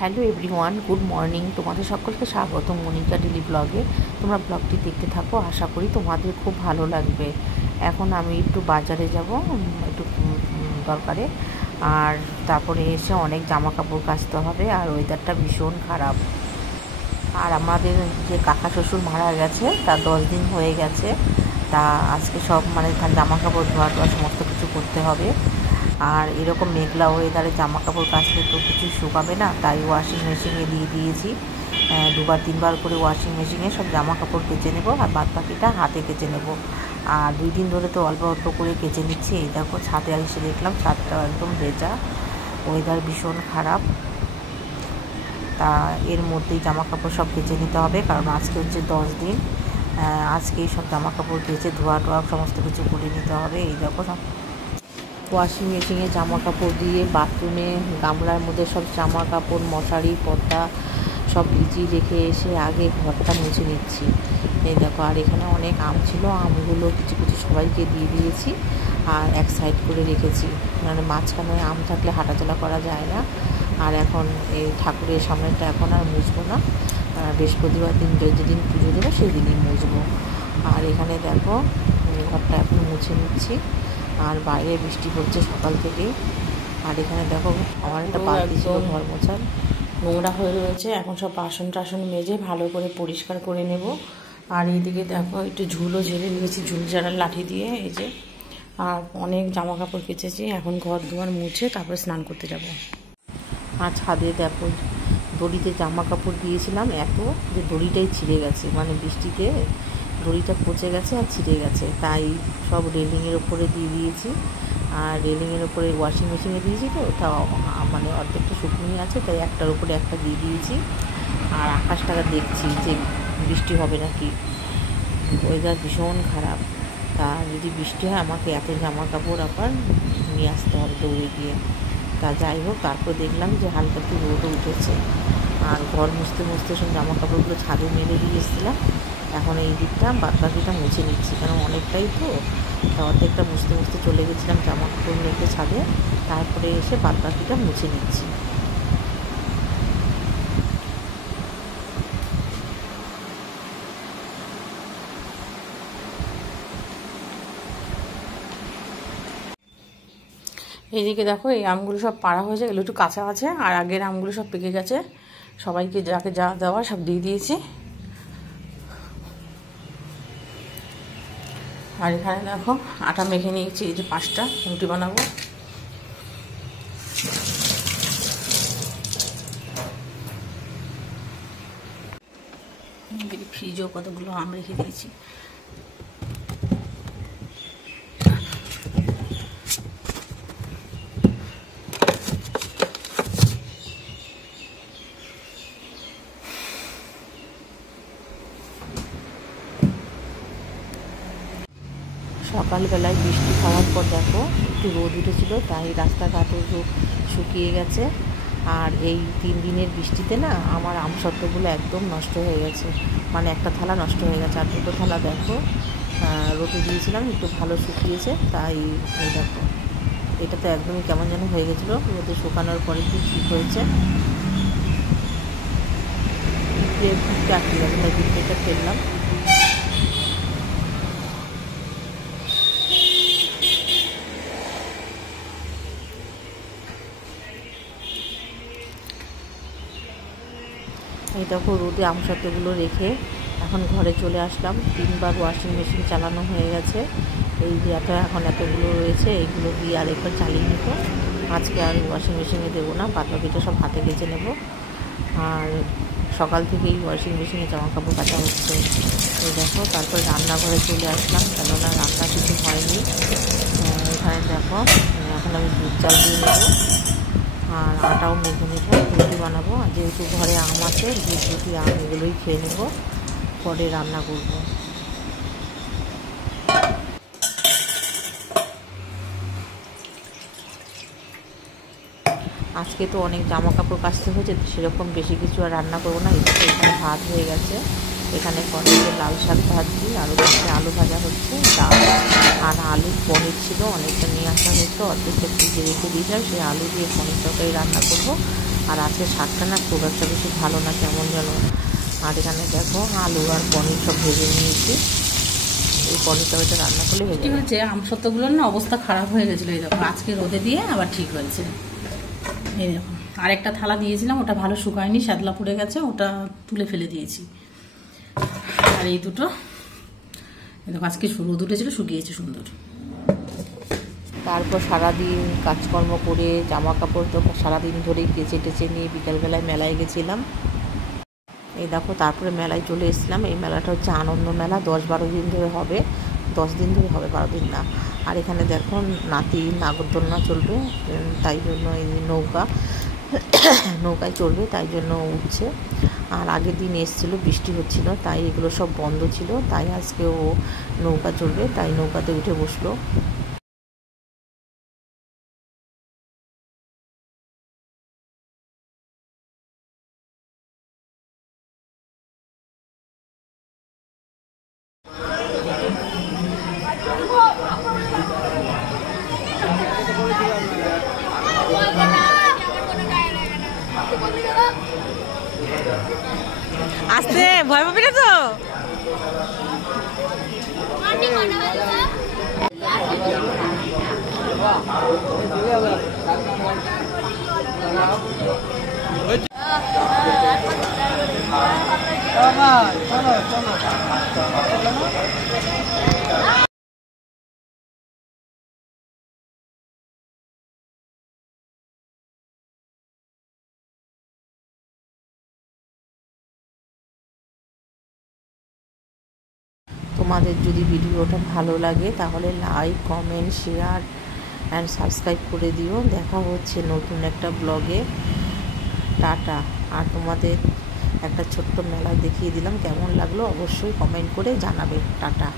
Hello everyone, good morning. তোমাদের সকলকে স্বাগত মনিকা ডেলি ব্লগে। তোমরা ব্লগটি দেখতে থাকো, আশা করি তোমাদের খুব ভালো লাগবে। এখন আমি একটু বাজারে যাব, একটু দরকারে। আর তারপরে এসে অনেক জামা কাপড় কাচতে হবে, আর ওয়েদারটা ভীষণ খারাপ। আর আমাদের যে কাকা শ্বশুর মারা গেছে তার 10 দিন হয়ে গেছে। তা আজকে সব তার জামা কাপড় ধোয়া সমস্ত কিছু করতে হবে। আর এরকম মেঘলা ওয়েদারে জামা কাপড় কাচলে তো কিছু শুকাবে না, তাই ওয়াশিং মেশিনে দিয়ে দিয়েছি। 2-3 বার করে ওয়াশিং মেশিনে সব জামা কাপড় কেচে নেবো, আর বাদ বাকিটা হাতে কেচে নেবো। আর 2 দিন ধরে তো অল্প অল্প করে কেচে নিচ্ছি। এই দেখো, ছাদে এসে দেখলাম ছাদটা একদম ভেজা, ওয়েদার ভীষণ খারাপ। তা এর মধ্যেই জামা কাপড় সব কেচে নিতে হবে, কারণ আজকে হচ্ছে 10 দিন। আজকেই সব জামা কাপড় কেচে ধোয়া টোয়া সমস্ত কিছু করে নিতে হবে। এই দেখো, ওয়াশিং মেশিনে জামা কাপড় দিয়ে বাথরুমে গামলার মধ্যে সব জামা কাপড়, মশারি, পর্দা সব ভিজিয়ে রেখে এসে আগে ঘরটা মুছে নিচ্ছি। এই দেখো, আর এখানে অনেক আম ছিল, আমগুলো কিছু কিছু সবাইকে দিয়ে দিয়েছি আর এক সাইড করে রেখেছি। মাঝখানে আম থাকলে হাঁটাচলা করা যায় না। আর এখন এই ঠাকুরের সামনেটা এখন আর মুছবো না, বৃহস্পতিবার দিন যেদিন পুজো দেবো সেদিনই মুছবো। আর এখানে দেখো, ঘরটা এখন মুছে নিচ্ছি। আর বাইরে বৃষ্টি পড়ছে সকাল থেকেই। আর এখানে দেখো, আমার একটা বালতি ছিল ঘর মোছার, নোংরা হয়ে রয়েছে। এখন সব বাসন টাসন মেজে ভালো করে পরিষ্কার করে নেব। আর এইদিকে দেখো, একটু ঝুলও ঝেড়ে নিয়েছি ঝুল ঝাড়ার লাঠি দিয়ে, এই যে। আর অনেক জামা কাপড় কেচেছি, এখন ঘর দুয়ার মুছে তারপরে স্নান করতে যাব। আর ছাদে দেখো, দড়িতে জামা কাপড় দিয়েছিলাম এত যে দড়িটাই ছিঁড়ে গেছে, বৃষ্টিতে দড়িটা পচে গেছে আর ছিঁড়ে গেছে। তাই সব রেলিংয়ের ওপরে দিয়ে দিয়েছি। আর রেলিংয়ের ওপরে ওয়াশিং মেশিনে দিয়েছি, তো ওটা অর্ধেকটা শুকনো আছে, তাই একটার উপরে একটা দিয়ে দিয়েছি। আর আকাশটাকে দেখছি যে বৃষ্টি হবে নাকি, ওয়েদার ভীষণ খারাপ। তা যদি বৃষ্টি হয় আমাকে এত জামা কাপড় আবার নিয়ে আসতে হবে দৌড়ে গিয়ে। তা যাই হোক, তারপর দেখলাম যে হালকা একটু রোদও উঠেছে। আর ঘর মুছতে মুছতে সব জামা কাপড়গুলো ছাদে মেলে দিয়ে এসেছিলাম। এখন এই দিকটা বাদ বাকিটা মুছে নিচ্ছি, কারণ অনেকটাই তো। তা অর্ধেকটা মুছতে মুছতে চলে গেছিলাম জামা কাপড় মেলতে ছাদে, তারপরে এসে বাদ বাকিটা মুছে নিচ্ছি। এইদিকে দেখো, এই আমগুলো সব পাড়া হয়েছে, এগুলো একটু কাঁচা আছে, আর আগের আমগুলো সব পেকে গেছে। সবাইকে যাকে যা দেওয়ার সব দিয়ে দিয়েছি। আর এখানে দেখো, আটা মেখে নিয়েছি, এই যে 5টা রুটি বানাবো। ফ্রিজেও কতগুলো আম রেখে দিয়েছি। সকালবেলায় বৃষ্টি খাওয়ার পর দেখো একটু রোদ উঠেছিল, তাই রাস্তাঘাটও শুকিয়ে গেছে। আর এই 3 দিনের বৃষ্টিতে না আমার আমসত্ত্বগুলো একদম নষ্ট হয়ে গেছে, একটা থালা নষ্ট হয়ে গেছে। আর 2টো থালা দেখো রোদে দিয়েছিলাম, একটু ভালো শুকিয়েছে। তাই এই দেখো, এটা তো একদমই কেমন যেন হয়ে গেছিলো, রোদে শুকানোর পরে কি ঠিক হয়েছে। পিঁপড়ে আটকে গেছে, তাই পিঁপড়েটা ফেললাম। এই দেখো, রোদে আমসত্ত্বগুলো রেখে এখন ঘরে চলে আসলাম। 3বার ওয়াশিং মেশিন চালানো হয়ে গেছে। এই যে এখন এতগুলো রয়েছে, এইগুলো দিয়ে আরেকবার চালিয়ে নেবো। আজকে আর ওয়াশিং মেশিনে দেবো না, বাদ বাকিটা সব হাতে কেচে নেবো। আর সকাল থেকেই ওয়াশিং মেশিনে জামা কাপড় কাচা হচ্ছে। এই দেখো, তারপরে রান্নাঘরে চলে আসলাম, কেননা রান্না কিছু হয়নি। এখানে দেখো, এখন আমি দুধ চাল দিয়ে নেবো, আর আটাও মেখে নেবো, রুটি বানাবো। আর যেহেতু ঘরে আম আছে, দুধ রুটি আম এগুলোই খেয়ে নেবো, পরে রান্না করব। আজকে তো অনেক জামা কাপড় কাচতে হয়েছে, সেরকম বেশি কিছু আর রান্না করবো না। এখানে ভাত হয়ে গেছে, এখানে কড়াইতে লাল শাক ভাজি, আর ওখানে আলু ভাজা হচ্ছে, ডাল আর আলুর পনির ছিল, অনেকটা নিয়ে আসা হয়েছে, অর্ধেকটা ফ্রিজে রেখে দিয়েছিলাম। সেই আলু দিয়ে পনির তরকারি রান্না করবো। আর আজকে শাকটা না খুব একটা বেশি ভালো না, কেমন যেন। আর এখানে দেখো আলু আর পনির সব ভেজে নিয়েছি, এই পনির তরকারিটা রান্না করলে হয়ে যাবে। হচ্ছে আমসত্ত্বগুলোর না অবস্থা খারাপ হয়ে গেছিলো, এই দেখো আজকে রোদে দিয়ে আবার ঠিক হয়েছে। এই দেখো আরেকটা থালা দিয়েছিলাম, ওটা ভালো শুকায়নি, শ্যাদলা পড়ে গেছে, ওটা তুলে ফেলে দিয়েছি। আর এই দুটো দেখো আজকে রোদ উঠেছিল, শুকিয়েছে সুন্দর। তারপর সারাদিন কাজকর্ম করে জামা কাপড় তো সারাদিন ধরেই কেচে টেচে নিয়ে বিকালবেলায় মেলায় গেছিলাম। এই দেখো তারপরে মেলায় চলে এসেছিলাম। এই মেলাটা হচ্ছে আনন্দ মেলা, 10-12 দিন ধরে হবে, 10 দিন ধরে হবে, 12 দিন না। আর এখানে দেখো নাতি নাগরদোলনা চলবে, তাই জন্য এই নৌকায় চড়বে, তাই জন্য উঠছে। আর আগের দিন এসেছিলো, বৃষ্টি হচ্ছিল, তাই এগুলো সব বন্ধ ছিল, তাই আজকে ও নৌকা চড়বে, তাই নৌকাতে উঠে বসলো। আসতে ভয় পাবি না তো? তোমাদের যদি ভিডিওটা ভালো লাগে তাহলে like, comment, share and subscribe করে দিও। দেখা হচ্ছে নতুন একটা ব্লগে। টাটা। আর তোমাদের একটা ছোট্ট মেলা দেখিয়ে দিলাম, কেমন লাগলো অবশ্যই কমেন্ট করে জানাবে। টাটা।